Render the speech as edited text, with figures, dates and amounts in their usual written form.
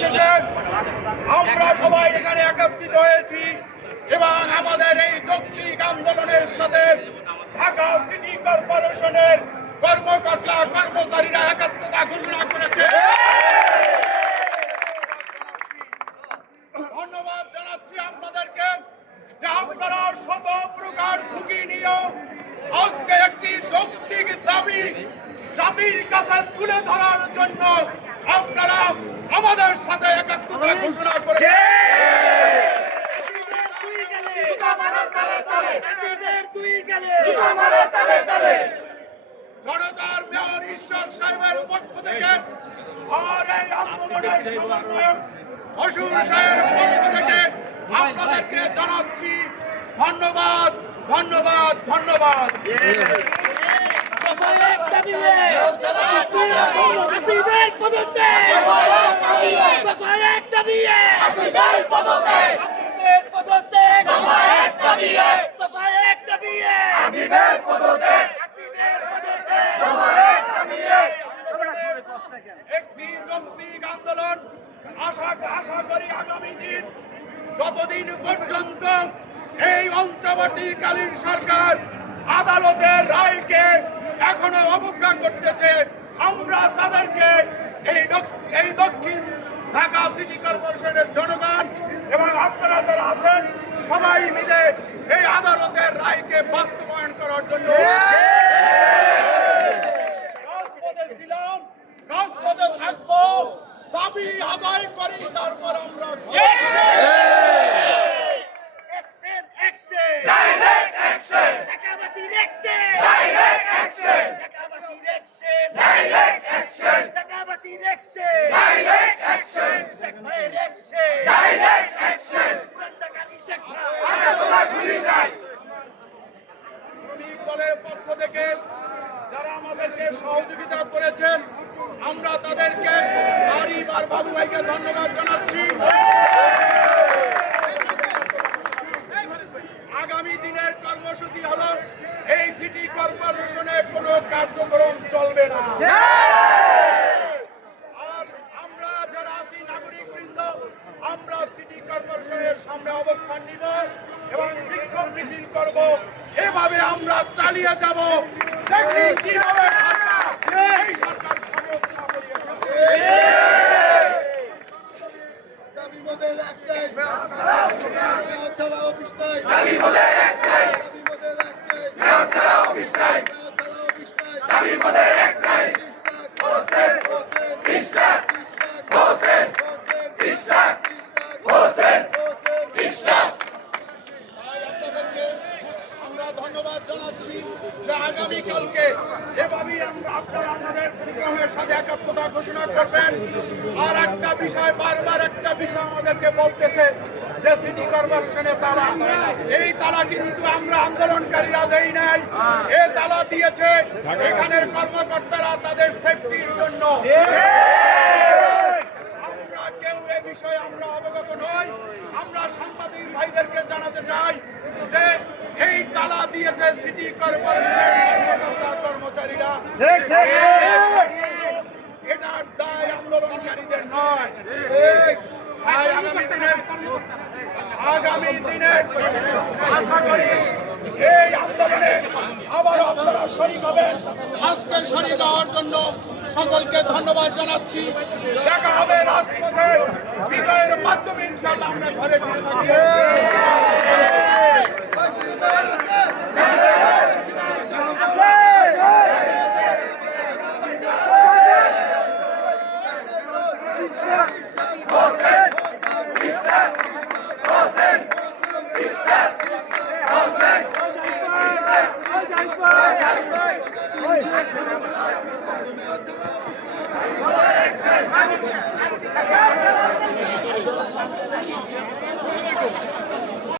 শেষে আমরা সবাই এখানে একত্রিত হয়েছি এবং আমাদের এই যৌক্তিক আন্দোলনের সাথে ঢাকা সিটি কর্পোরেশনের কর্মকর্তা কর্মচারীরা একাত্মতা ঘোষণা করেছে। ধন্যবাদ জানাচ্ছি আপনাদেরকে যে আপনারা সর্বপ্রকার ঝুঁকি নিয়ে আজকে একটি যৌক্তিক দাবি জাতির কাছে তুলে ধরার জন্য আপনারা আমাদের সাথে একাত্মতা ঘোষণা করেছেন। জনতার মেয়র ঈশ্বর সাহেবের পক্ষ থেকে আর এই আন্দোলনের সমন্বয়ক অসুর সাহেবের পক্ষ থেকে আপনাদেরকে জানাচ্ছি ধন্যবাদ, ধন্যবাদ, ধন্যবাদ। একটি যৌক্তিক আন্দোলন আশা করি আগামী দিন যতদিন পর্যন্ত এই অন্তর্বর্তীকালীন সরকার আদালতের রায়কে এখনো অবজ্ঞা করতেছে, আমরা তাদেরকে এই দক্ষিণ ঢাকা সিটি কর্পোরেশনের জনগণ এবং আপনারা যারা আছেন সবাই মিলে এই আদালতের রায়কে বাস্তবায়ন করার জন্য রাজপথে ছিলাম, রাজপথে থাকবো, দাবি আদায় করি, তারপর আমরা শ্রমিক দলের পক্ষ থেকে যারা আমাদেরকে সহযোগিতা করেছেন আমরা তাদেরকে আরিফ আর বাবু ভাইকে ধন্যবাদ জানাচ্ছি। আগামী দিনের কর্মসূচি হলো এই সিটি কর্পোরেশনে কোনো কার্যক্রম চলবে না। আর আমরা যারা আছি নাগরিক বৃন্দ আমরা সিটি কর্পোরেশনের সামনে অবস্থান নিব এবং বিক্ষোভ মিছিল করব, এভাবে আমরা চালিয়ে যাব। আমরা ধন্যবাদ জানাচ্ছি যে আগামীকালকে এভাবেই আপনারা আমাদের প্রোগ্রামের সাথে একাত্মতা ঘোষণা করবেন। আর একটা বিষয়, বারবার একটা বিষয় আমাদেরকে বলতেছে যে সিটি কর্পোরেশনের তালা, এই তালা কিন্তু আমরা আন্দোলনকারীরা দেই নাই, এ তালা দিয়েছে এখানের কর্মকর্তারা তাদের সেফটির জন্য। আমরা কেউ এ বিষয়ে আমরা অবগত নই। আমরা সাংবাদিক ভাইদেরকে জানাতে চাই যে এই তালা দিয়েছে সিটি কর্পোরেশনের কর্মকর্তা কর্মচারীরা, এটার দায় আন্দোলনকারীদের নয়। আগামী দিনে আশা করি এই আন্দোলনে আবার আপনারা শরীক হবেন। আজকে শরীক হওয়ার জন্য সকলকে ধন্যবাদ জানাচ্ছি। দেখা হবে রাজপথে, বিজয়ের মাধ্যমে ইনশাআল্লাহ আমরা ঘরে ফিরে